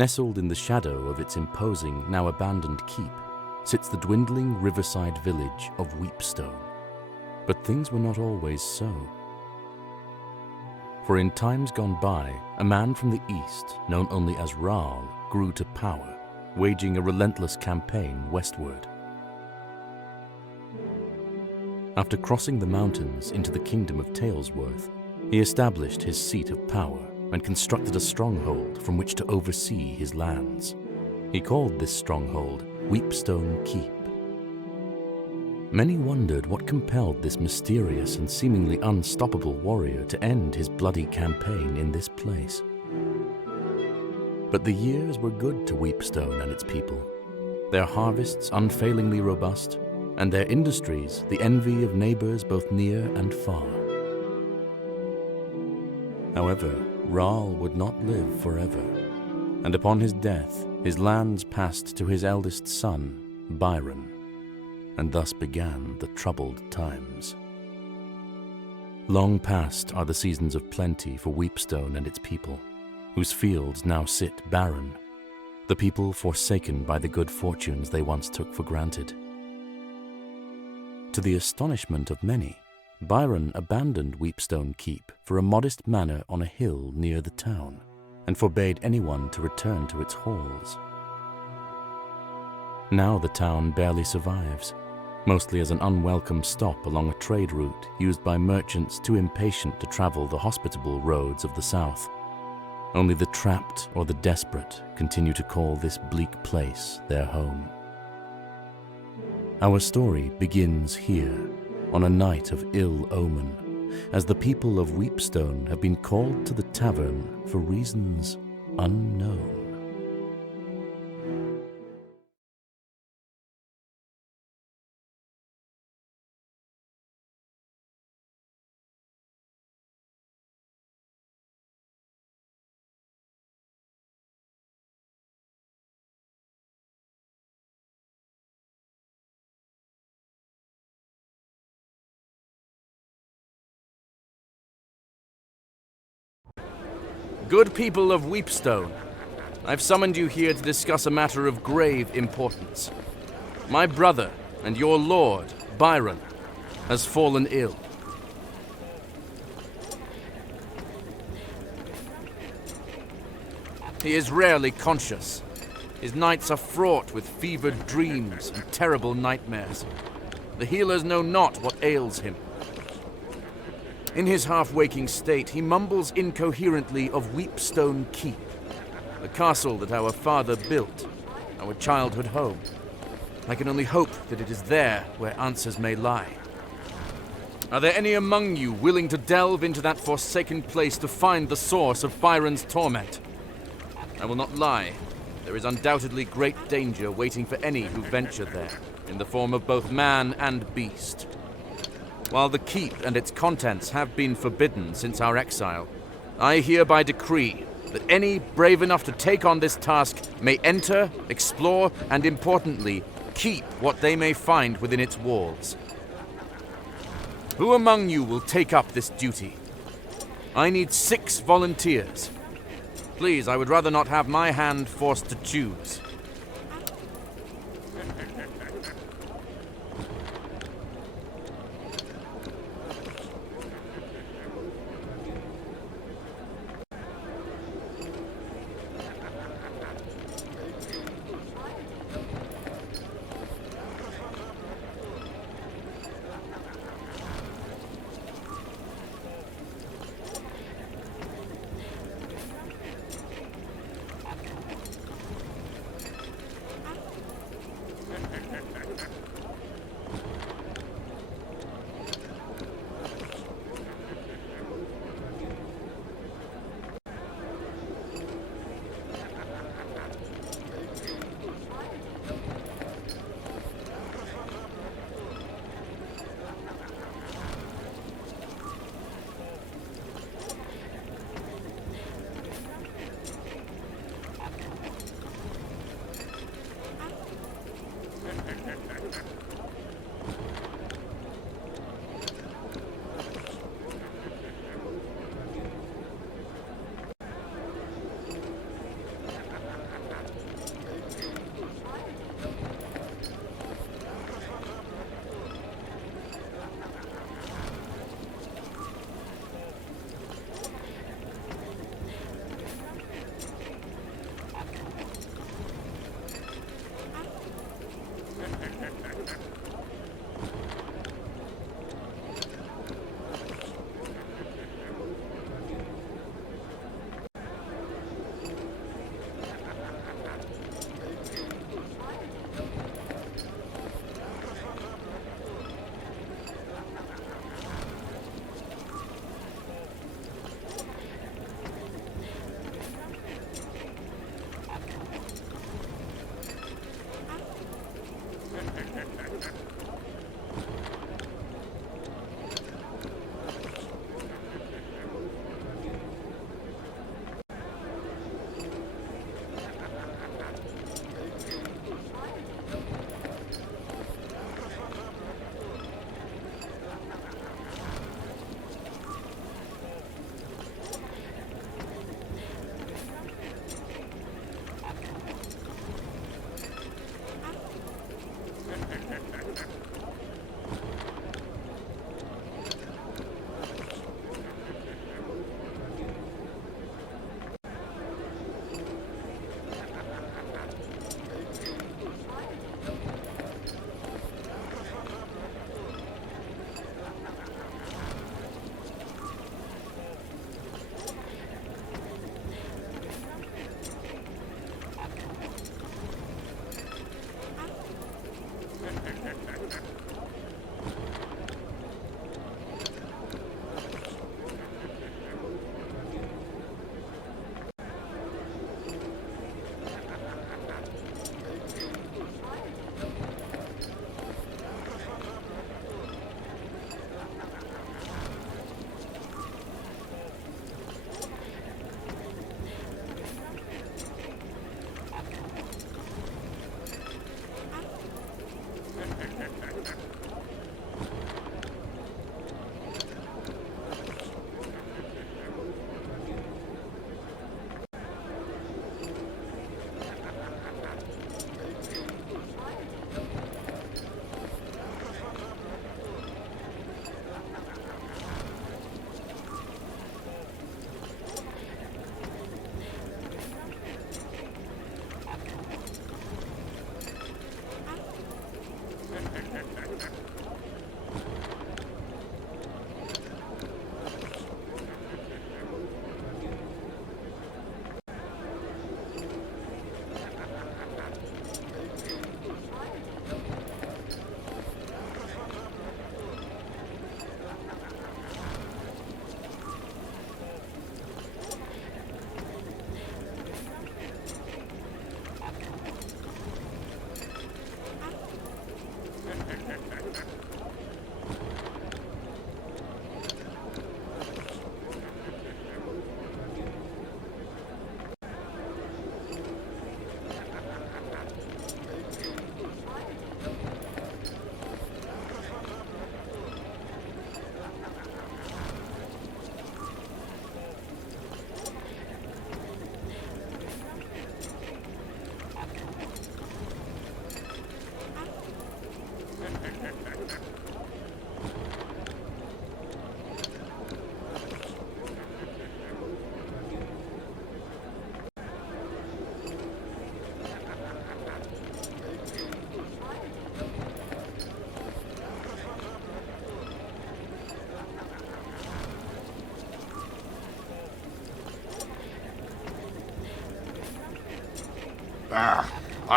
Nestled in the shadow of its imposing, now abandoned keep, sits the dwindling riverside village of Weepstone. But things were not always so. For in times gone by, a man from the east, known only as Raal, grew to power, waging a relentless campaign westward. After crossing the mountains into the kingdom of Talesworth, he established his seat of power and constructed a stronghold from which to oversee his lands. He called this stronghold Weepstone Keep. Many wondered what compelled this mysterious and seemingly unstoppable warrior to end his bloody campaign in this place. But the years were good to Weepstone and its people, their harvests unfailingly robust, and their industries the envy of neighbors both near and far. However, Raal would not live forever, and upon his death, his lands passed to his eldest son, Byron, and thus began the troubled times. Long past are the seasons of plenty for Weepstone and its people, whose fields now sit barren, the people forsaken by the good fortunes they once took for granted. To the astonishment of many, Byron abandoned Weepstone Keep for a modest manor on a hill near the town, and forbade anyone to return to its halls. Now the town barely survives, mostly as an unwelcome stop along a trade route used by merchants too impatient to travel the hospitable roads of the south. Only the trapped or the desperate continue to call this bleak place their home. Our story begins here, on a night of ill omen, as the people of Weepstone have been called to the tavern for reasons unknown. Good people of Weepstone, I've summoned you here to discuss a matter of grave importance. My brother and your lord, Byron, has fallen ill. He is rarely conscious. His nights are fraught with fevered dreams and terrible nightmares. The healers know not what ails him. In his half-waking state, he mumbles incoherently of Weepstone Keep, the castle that our father built, our childhood home. I can only hope that it is there where answers may lie. Are there any among you willing to delve into that forsaken place to find the source of Byron's torment? I will not lie. There is undoubtedly great danger waiting for any who venture there, in the form of both man and beast. While the keep and its contents have been forbidden since our exile, I hereby decree that any brave enough to take on this task may enter, explore, and importantly, keep what they may find within its walls. Who among you will take up this duty? I need 6 volunteers. Please, I would rather not have my hand forced to choose.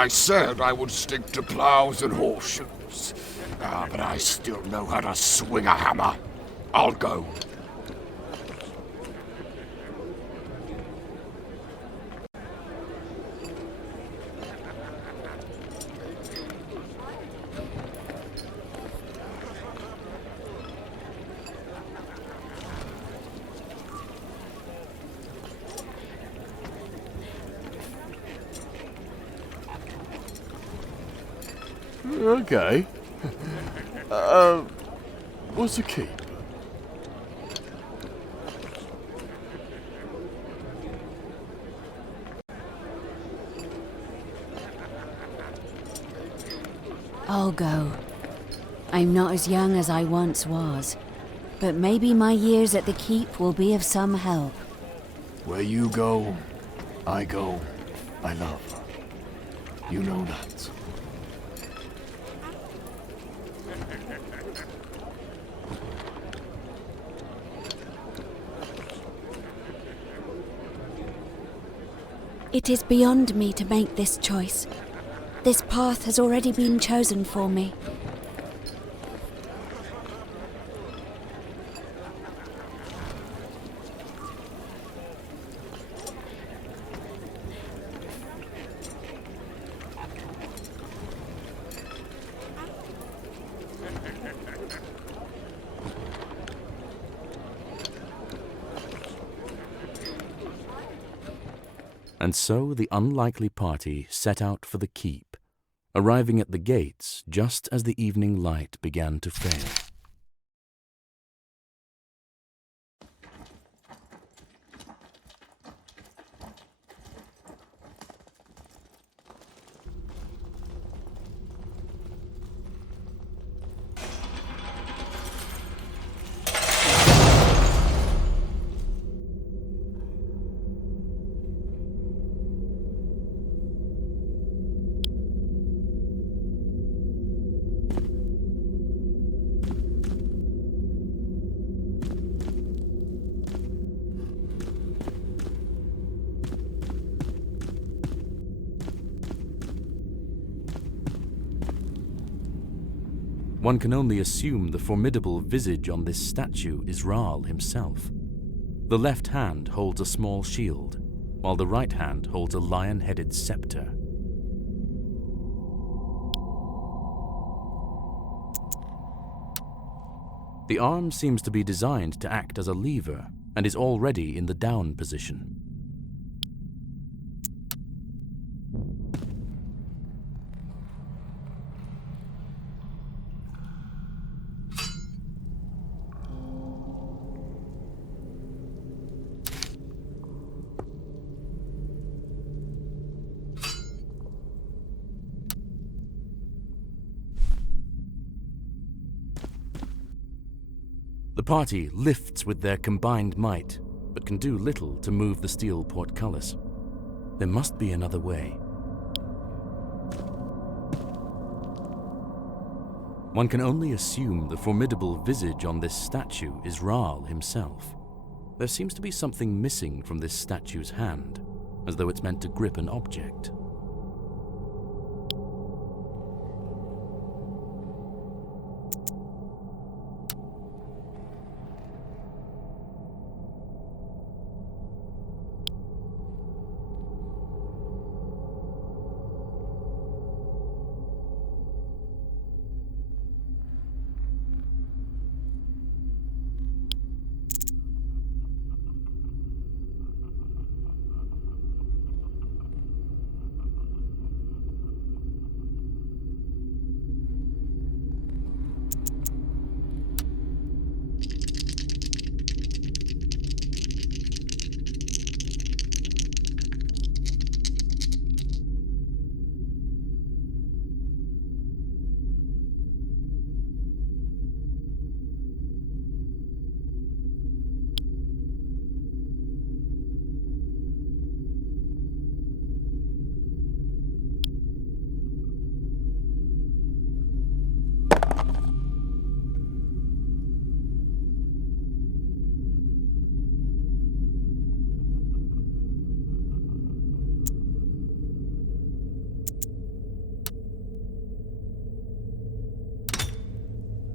I said I would stick to plows and horseshoes. But I still know how to swing a hammer. I'll go. Okay. What's the keep? I'll go. I'm not as young as I once was, but maybe my years at the keep will be of some help. Where you go, I go. I love. You know that. It is beyond me to make this choice. This path has already been chosen for me. And so the unlikely party set out for the keep, arriving at the gates just as the evening light began to fail. One can only assume the formidable visage on this statue is Rahl himself. The left hand holds a small shield, while the right hand holds a lion-headed scepter. The arm seems to be designed to act as a lever and is already in the down position. The party lifts with their combined might, but can do little to move the steel portcullis. There must be another way. One can only assume the formidable visage on this statue is Rahl himself. There seems to be something missing from this statue's hand, as though it's meant to grip an object.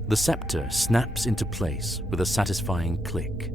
The scepter snaps into place with a satisfying click.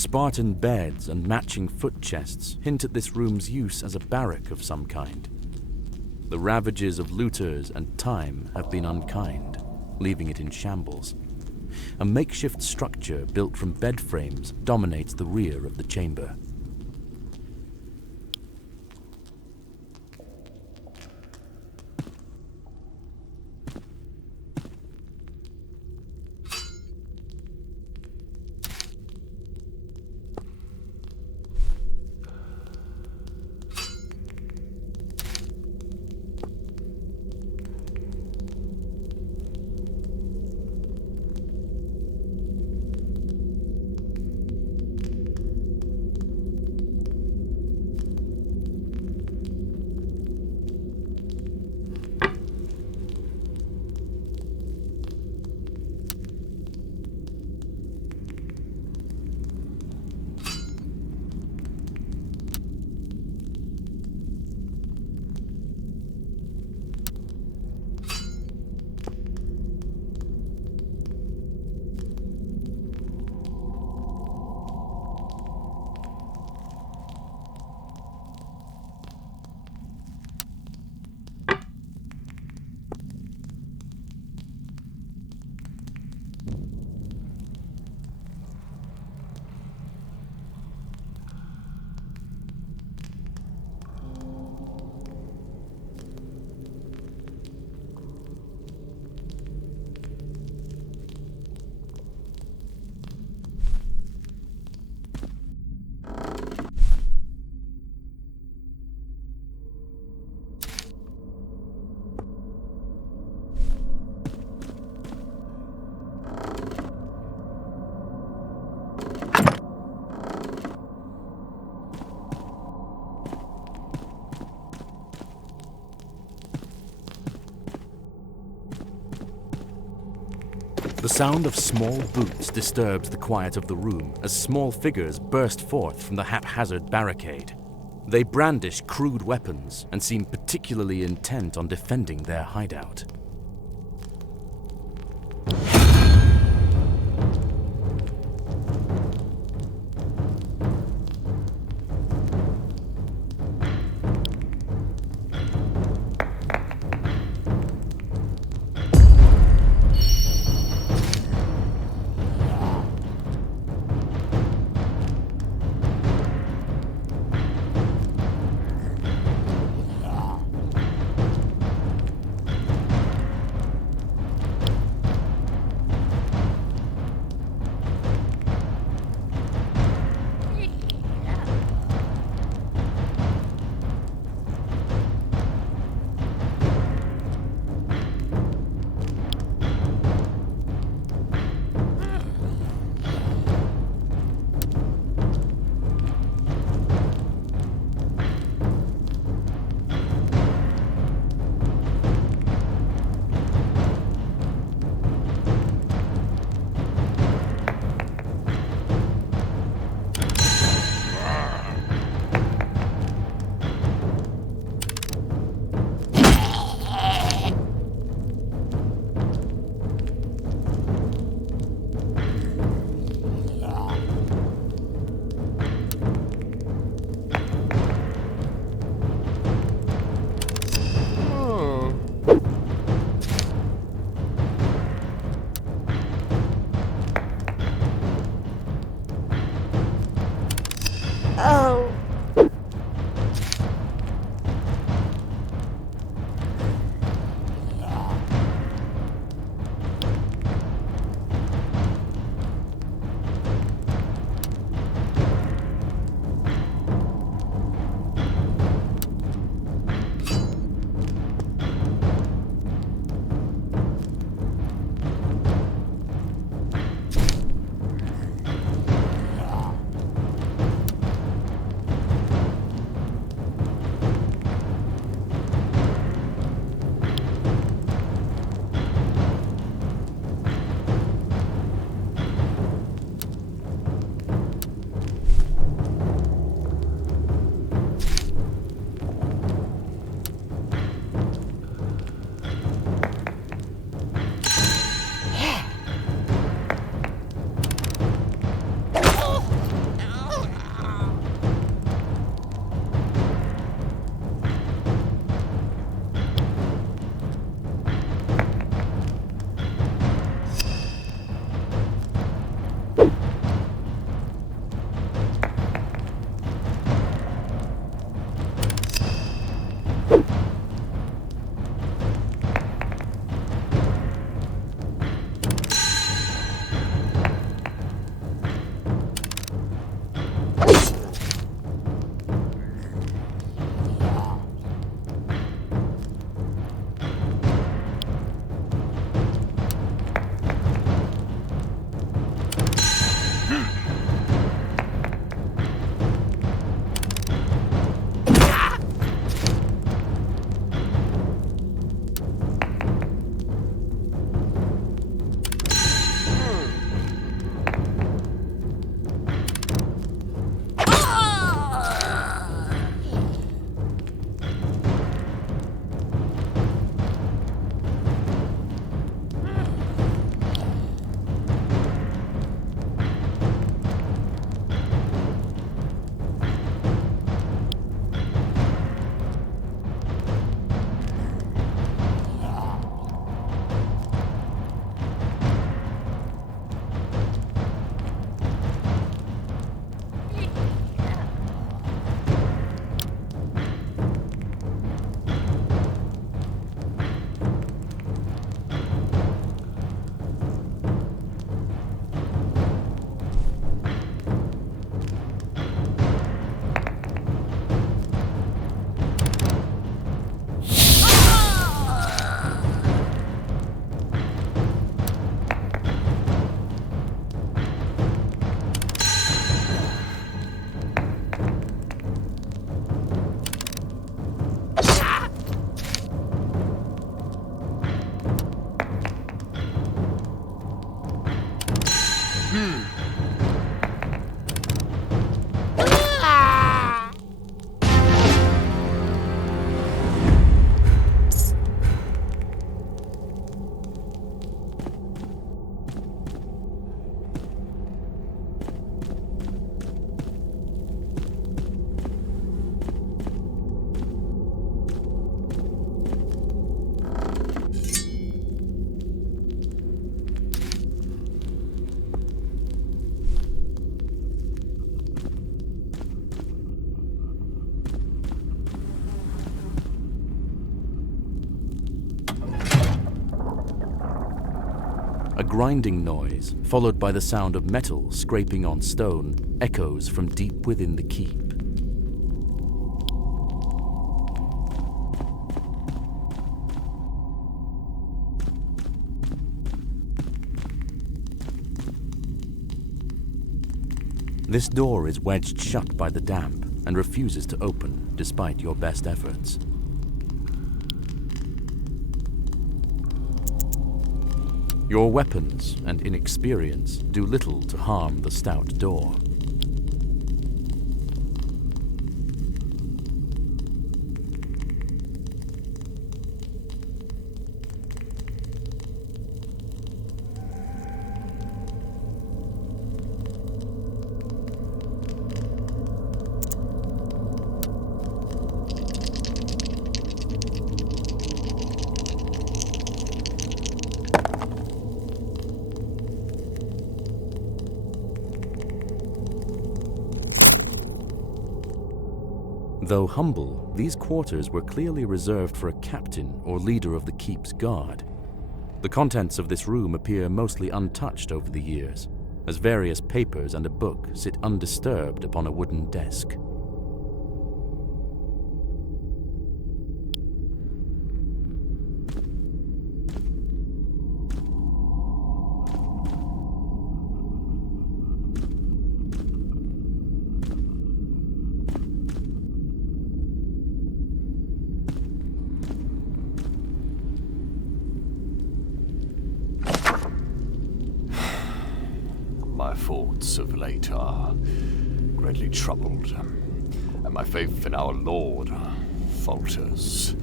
Spartan beds and matching foot chests hint at this room's use as a barrack of some kind. The ravages of looters and time have been unkind, leaving it in shambles. A makeshift structure built from bed frames dominates the rear of the chamber. The sound of small boots disturbs the quiet of the room as small figures burst forth from the haphazard barricade. They brandish crude weapons and seem particularly intent on defending their hideout. A grinding noise, followed by the sound of metal scraping on stone, echoes from deep within the keep. This door is wedged shut by the damp and refuses to open despite your best efforts. Your weapons and inexperience do little to harm the stout door. Though humble, these quarters were clearly reserved for a captain or leader of the keep's guard. The contents of this room appear mostly untouched over the years, as various papers and a book sit undisturbed upon a wooden desk. My thoughts of late are greatly troubled, and my faith in our Lord falters.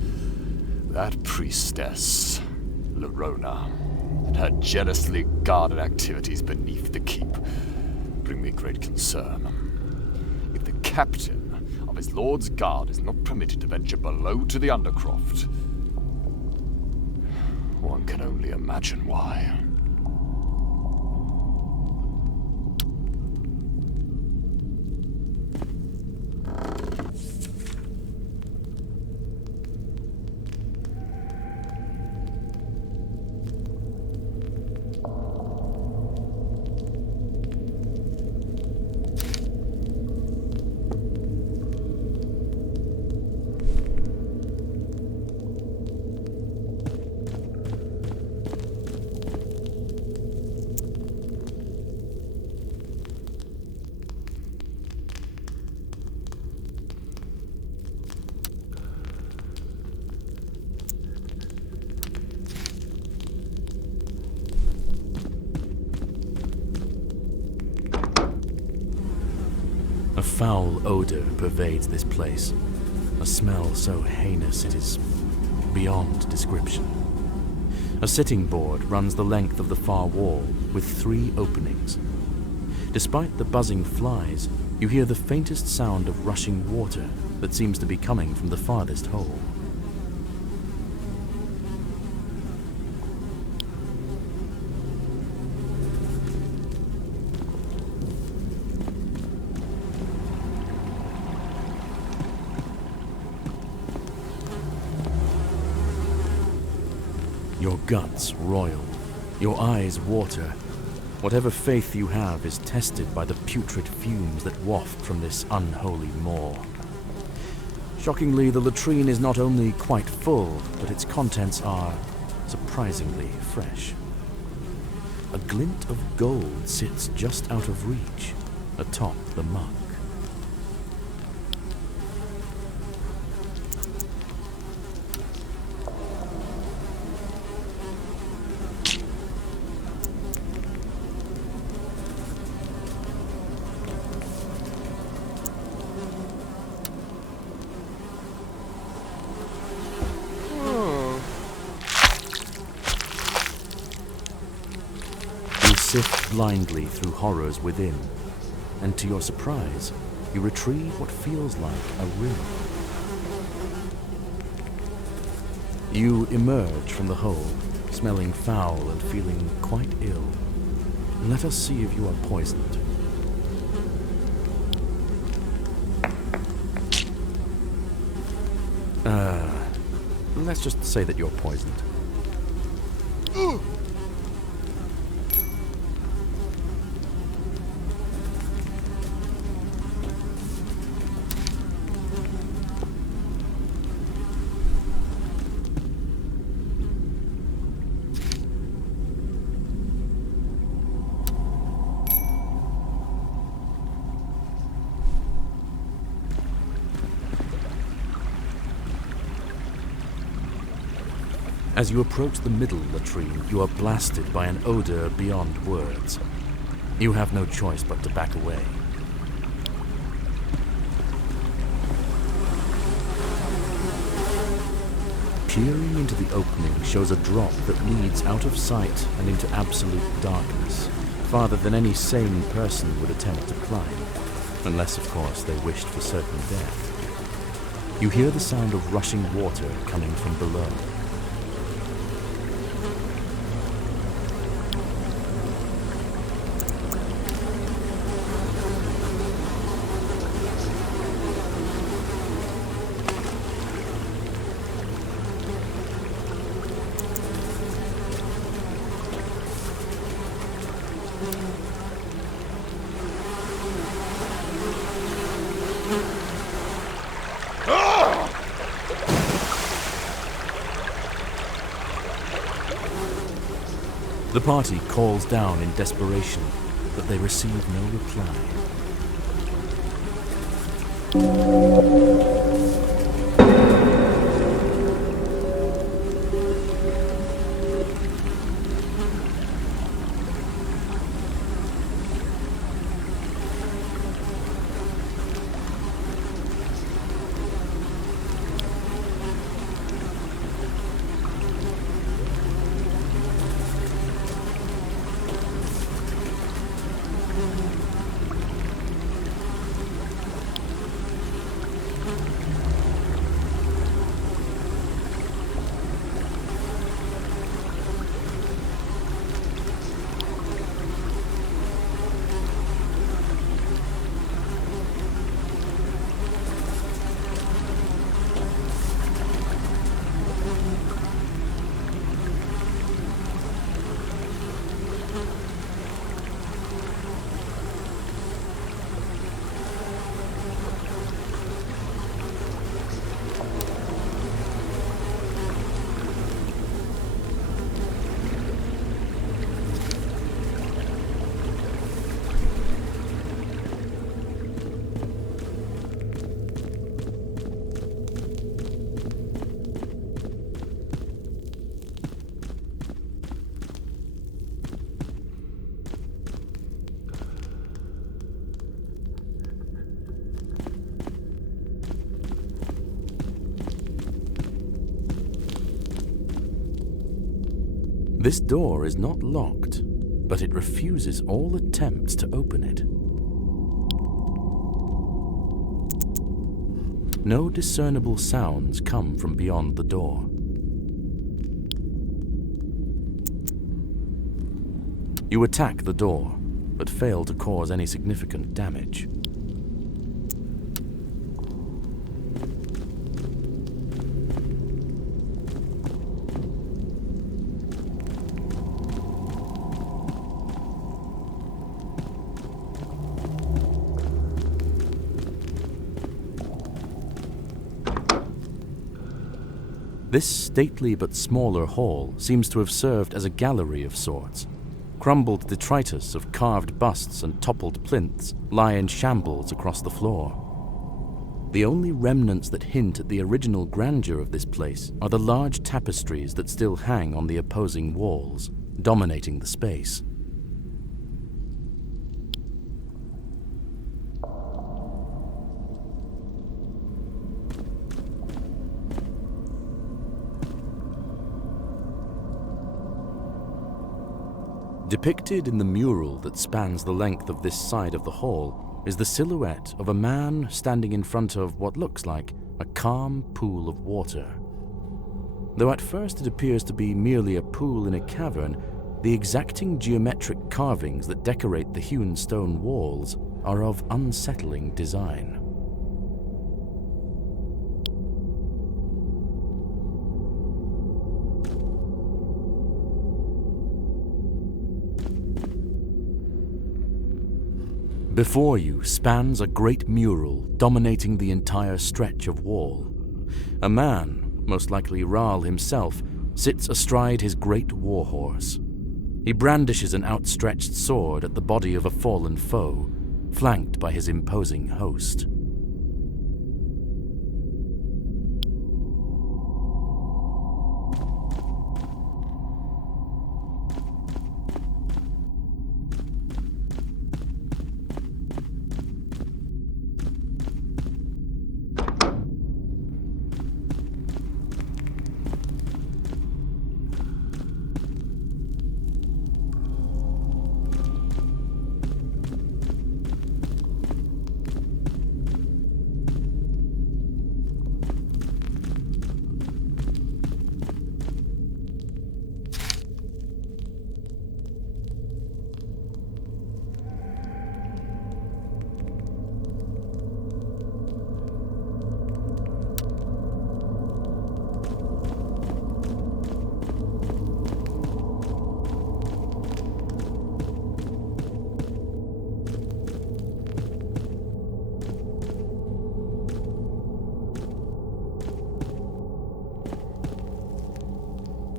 That priestess, Loronya, and her jealously guarded activities beneath the keep bring me great concern. If the captain of his Lord's guard is not permitted to venture below to the Undercroft, one can only imagine why. A foul odor pervades this place, a smell so heinous it is beyond description. A sitting board runs the length of the far wall with 3 openings. Despite the buzzing flies, you hear the faintest sound of rushing water that seems to be coming from the farthest hole. Your guts roil, your eyes water. Whatever faith you have is tested by the putrid fumes that waft from this unholy maw. Shockingly, the latrine is not only quite full, but its contents are surprisingly fresh. A glint of gold sits just out of reach, atop the muck. Sift blindly through horrors within, and to your surprise, you retrieve what feels like a ring. You emerge from the hole, smelling foul and feeling quite ill. Let us see if you are poisoned. Let's just say that you're poisoned. As you approach the middle latrine, you are blasted by an odor beyond words. You have no choice but to back away. Peering into the opening shows a drop that leads out of sight and into absolute darkness, farther than any sane person would attempt to climb, unless, of course, they wished for certain death. You hear the sound of rushing water coming from below. The party calls down in desperation, but they receive no reply. This door is not locked, but it refuses all attempts to open it. No discernible sounds come from beyond the door. You attack the door, but fail to cause any significant damage. This stately but smaller hall seems to have served as a gallery of sorts. Crumbled detritus of carved busts and toppled plinths lie in shambles across the floor. The only remnants that hint at the original grandeur of this place are the large tapestries that still hang on the opposing walls, dominating the space. Depicted in the mural that spans the length of this side of the hall is the silhouette of a man standing in front of what looks like a calm pool of water. Though at first it appears to be merely a pool in a cavern, the exacting geometric carvings that decorate the hewn stone walls are of unsettling design. Before you spans a great mural dominating the entire stretch of wall. A man, most likely Rahl himself, sits astride his great warhorse. He brandishes an outstretched sword at the body of a fallen foe, flanked by his imposing host.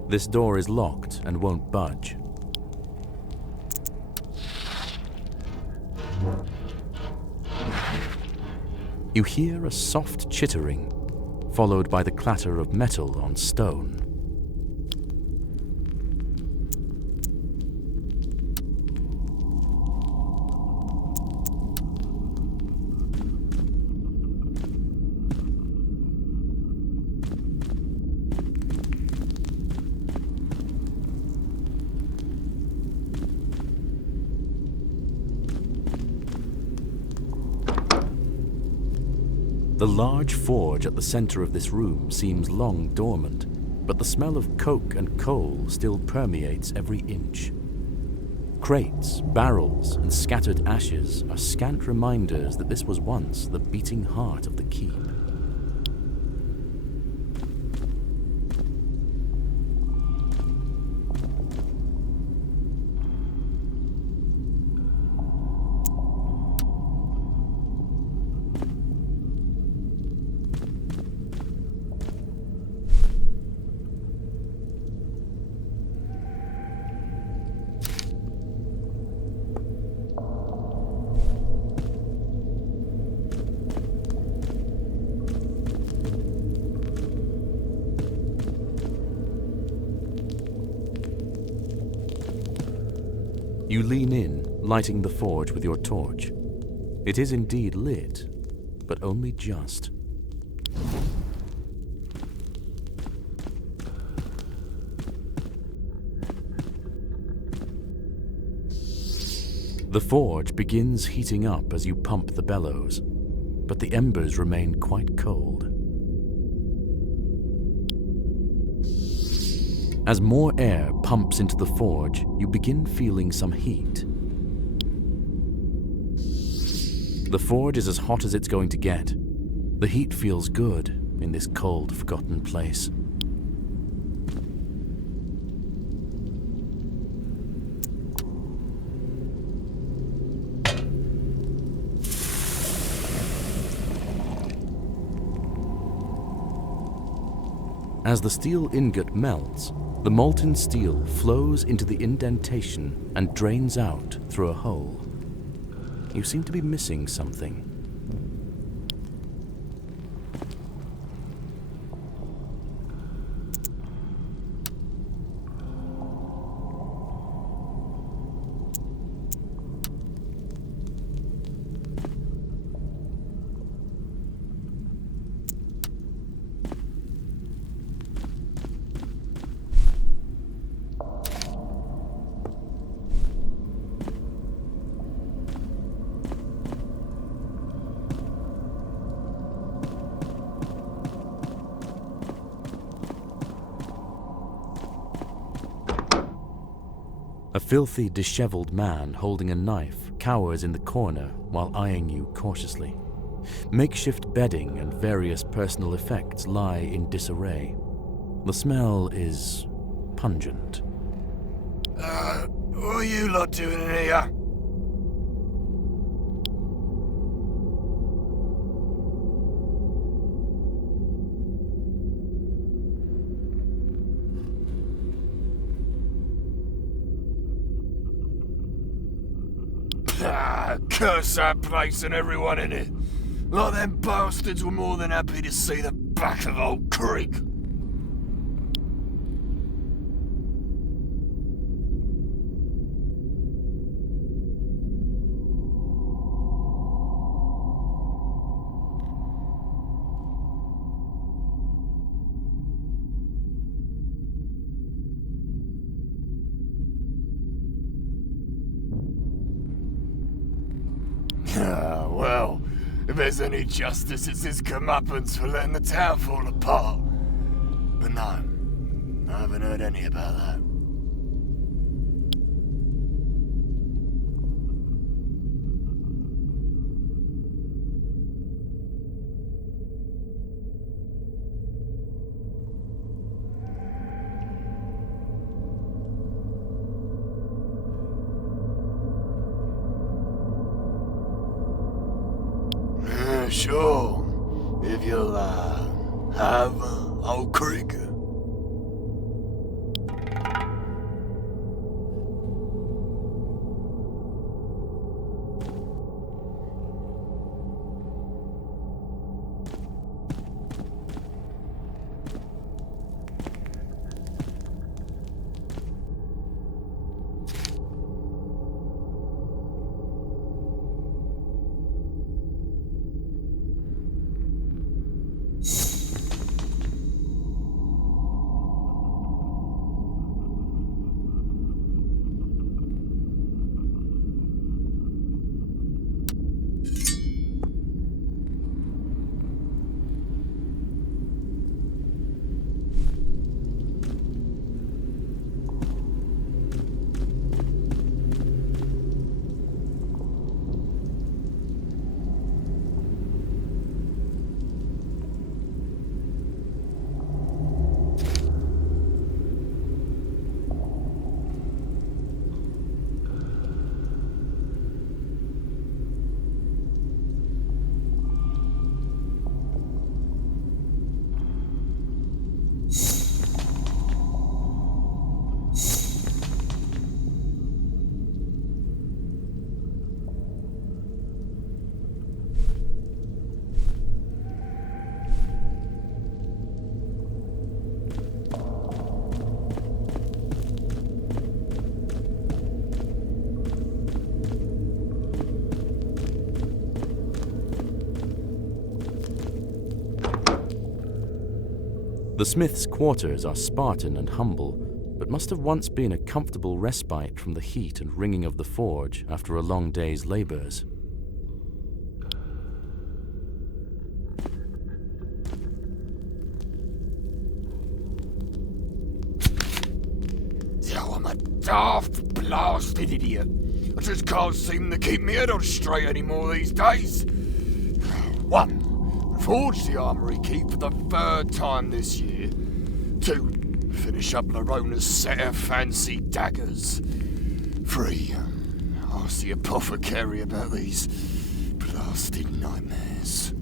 This door is locked and won't budge. You hear a soft chittering, followed by the clatter of metal on stone. The large forge at the center of this room seems long dormant, but the smell of coke and coal still permeates every inch. Crates, barrels, and scattered ashes are scant reminders that this was once the beating heart of the keep. You lean in, lighting the forge with your torch. It is indeed lit, but only just. The forge begins heating up as you pump the bellows, but the embers remain quite cold. As more air pumps into the forge, you begin feeling some heat. The forge is as hot as it's going to get. The heat feels good in this cold, forgotten place. As the steel ingot melts, the molten steel flows into the indentation and drains out through a hole. You seem to be missing something. A filthy, disheveled man holding a knife cowers in the corner while eyeing you cautiously. Makeshift bedding and various personal effects lie in disarray. The smell is pungent. What are you lot doing in here? Curse that place and everyone in it. Like them bastards were more than happy to see the back of Old Creek. Well, if there's any justice, it's his comeuppance for letting the town fall apart. But no, I haven't heard any about that. Sure, if you'll have Old Creek. The smith's quarters are Spartan and humble, but must have once been a comfortable respite from the heat and ringing of the forge after a long day's labors. Oh, I'm a daft blasted idiot. I just can't seem to keep my head on straight anymore these days. 1. Forge the armory key for the 3rd time this year. 2. Finish up Loronya's set of fancy daggers. 3. Ask the apothecary about these blasted nightmares.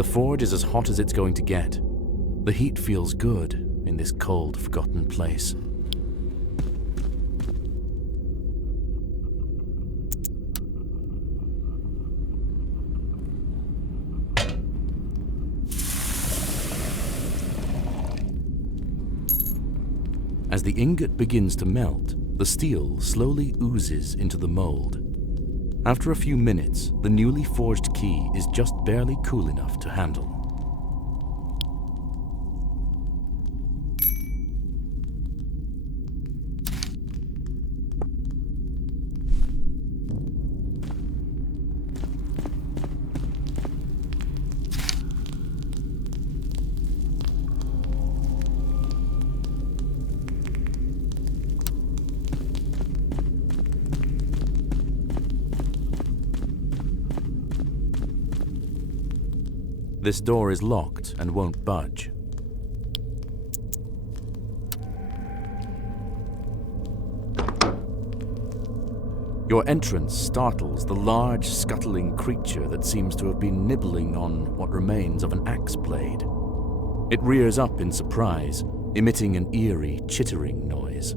The forge is as hot as it's going to get. The heat feels good in this cold, forgotten place. As the ingot begins to melt, the steel slowly oozes into the mold. After a few minutes, the newly forged key is just barely cool enough to handle. This door is locked and won't budge. Your entrance startles the large, scuttling creature that seems to have been nibbling on what remains of an axe blade. It rears up in surprise, emitting an eerie, chittering noise.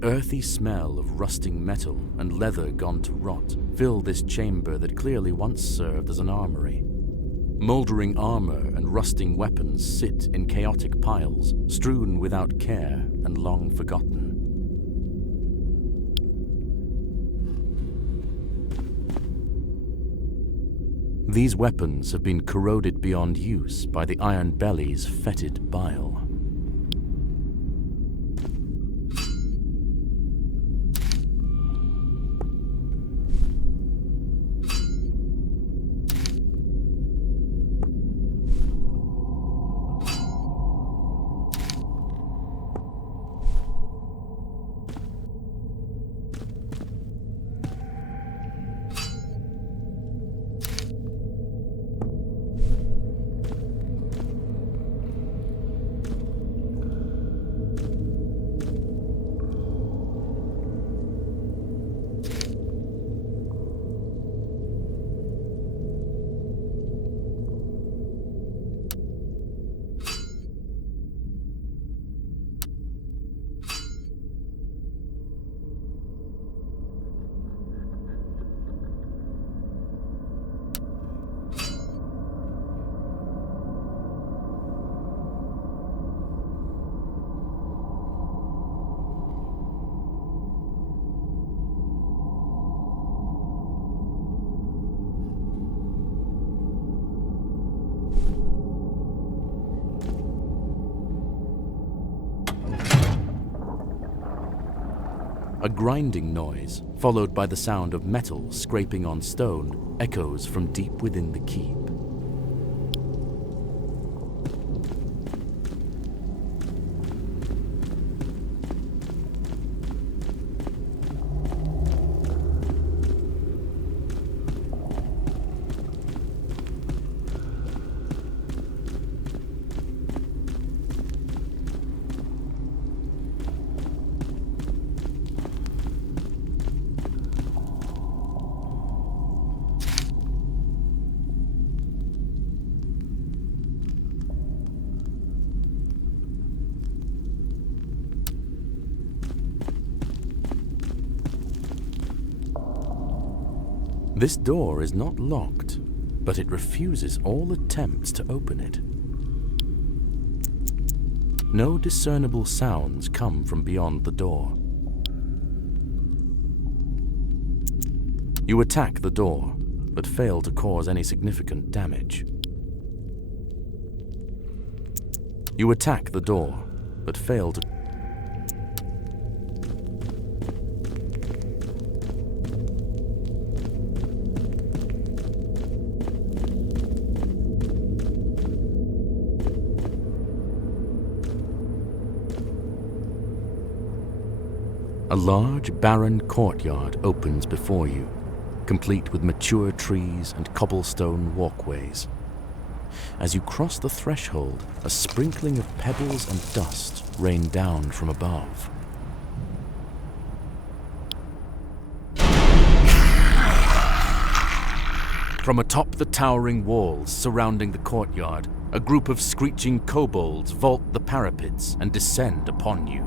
The earthy smell of rusting metal and leather gone to rot fill this chamber that clearly once served as an armory. Mouldering armor and rusting weapons sit in chaotic piles, strewn without care and long forgotten. These weapons have been corroded beyond use by the Iron Belly's fetid bile. A grinding noise, followed by the sound of metal scraping on stone, echoes from deep within the keep. This door is not locked, but it refuses all attempts to open it. No discernible sounds come from beyond the door. You attack the door, but fail to cause any significant damage. You attack the door, but fail to... A large, barren courtyard opens before you, complete with mature trees and cobblestone walkways. As you cross the threshold, a sprinkling of pebbles and dust rain down from above. From atop the towering walls surrounding the courtyard, a group of screeching kobolds vault the parapets and descend upon you.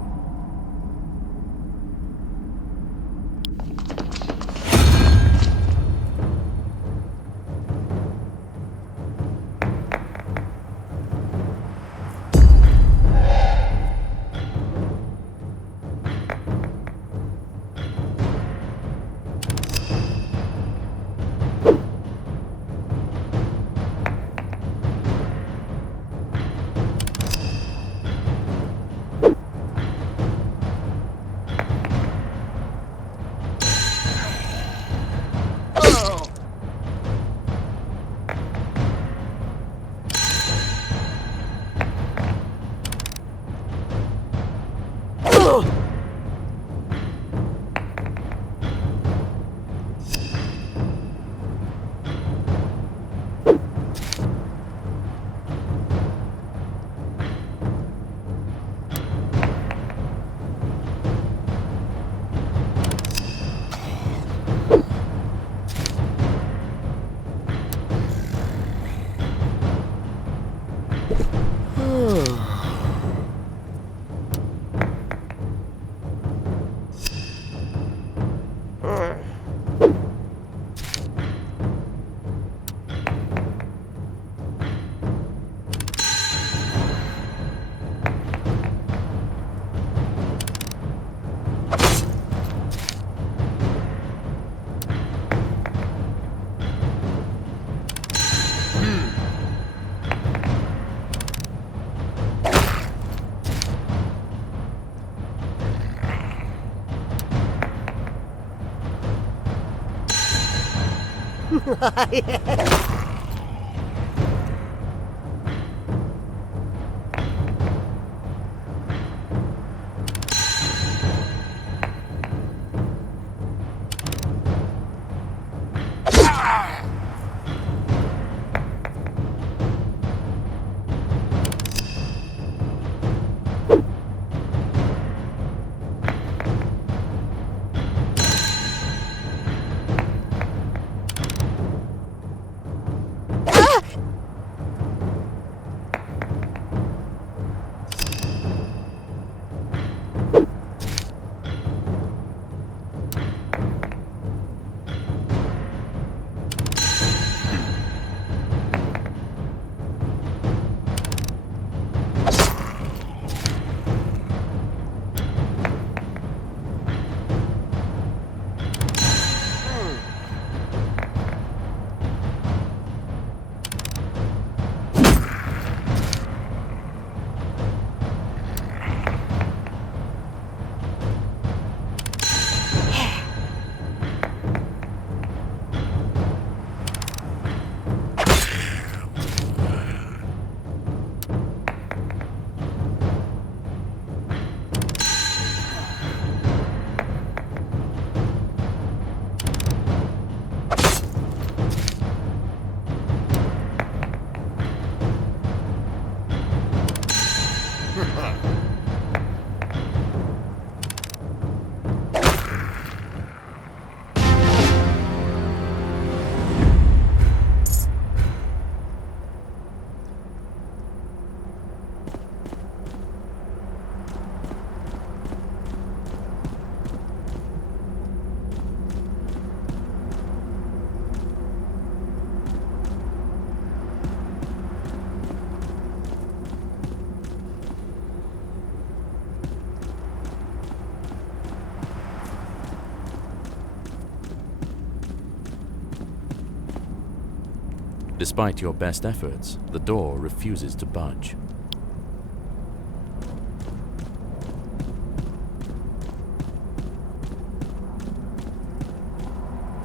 Despite your best efforts, the door refuses to budge.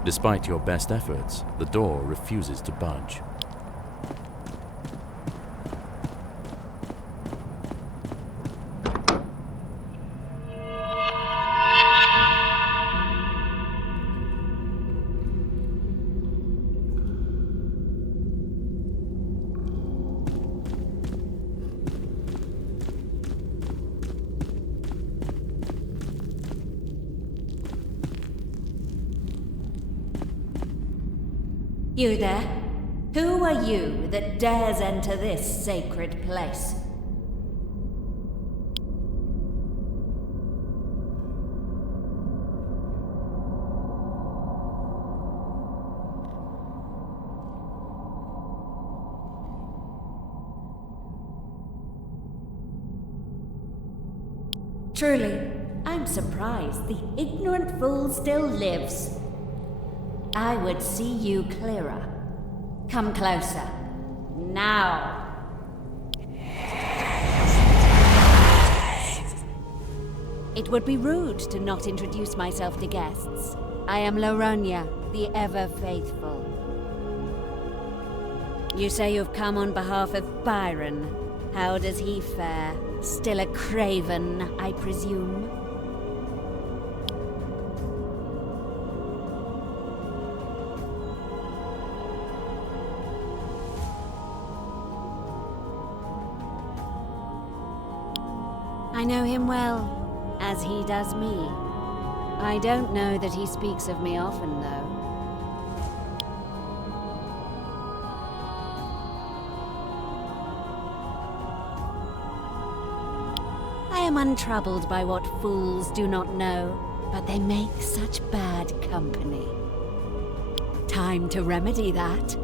Despite your best efforts, the door refuses to budge. You there? Who are you that dares enter this sacred place? Truly, I'm surprised the ignorant fool still lives. I would see you clearer. Come closer. Now. It would be rude to not introduce myself to guests. I am Loronya, the ever-faithful. You say you've come on behalf of Byron. How does he fare? Still a craven, I presume? I know him well, as he does me. I don't know that he speaks of me often, though. I am untroubled by what fools do not know, but they make such bad company. Time to remedy that.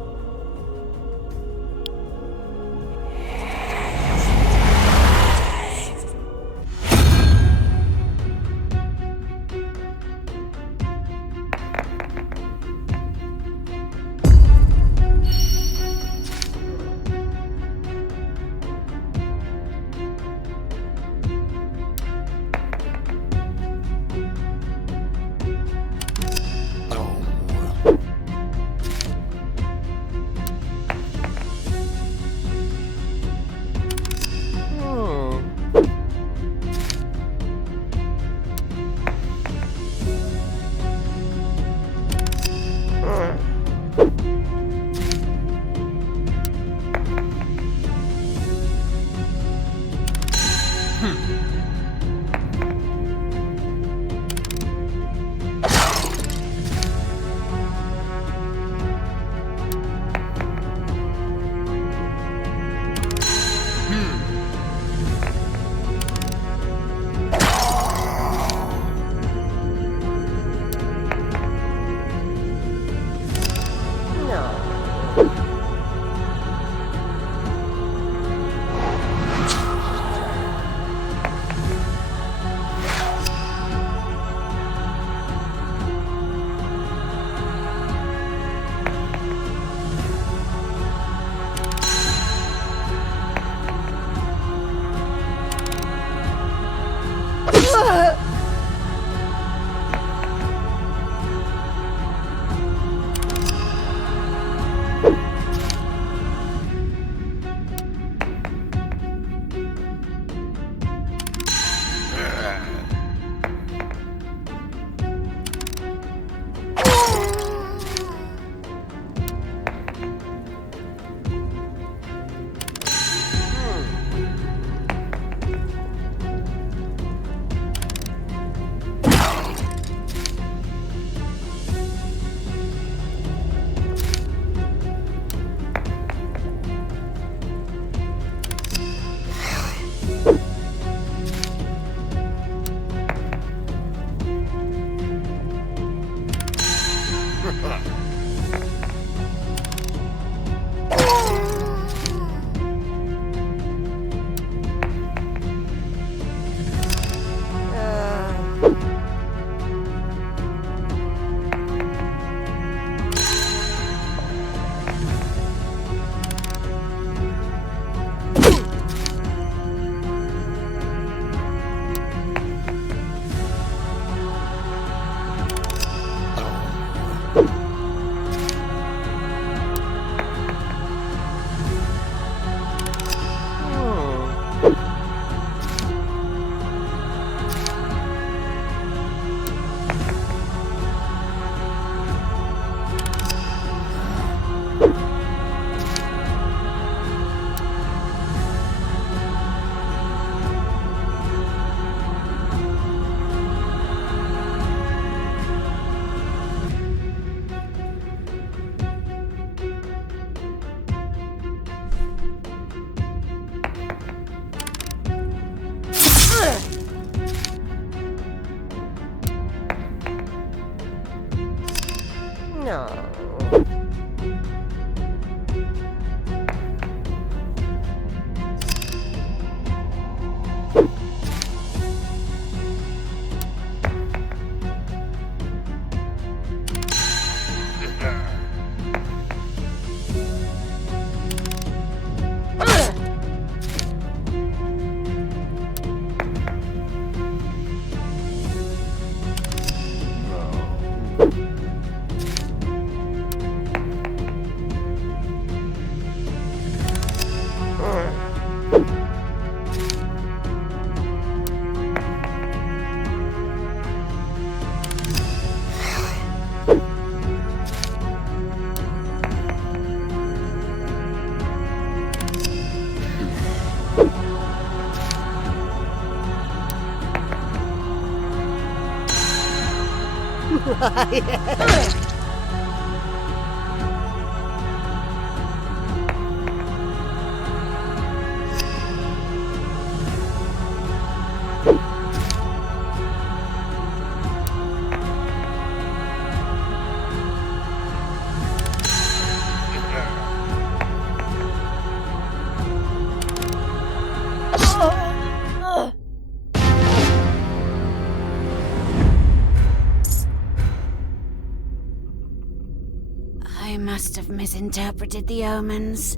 I must have misinterpreted the omens.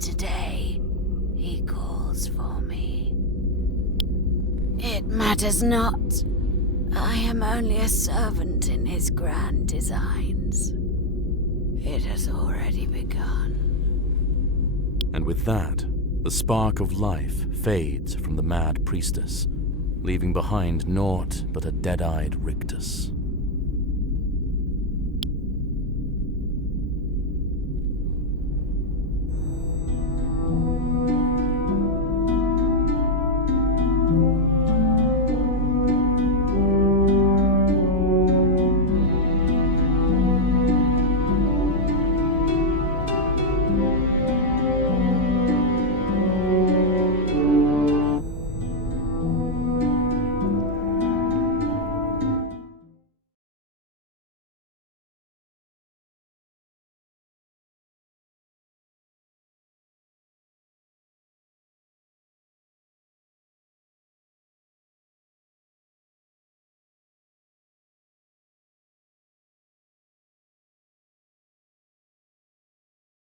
Today, he calls for me. It matters not. I am only a servant in his grand designs. It has already begun. And with that, the spark of life fades from the mad priestess, leaving behind naught but a dead-eyed rictus.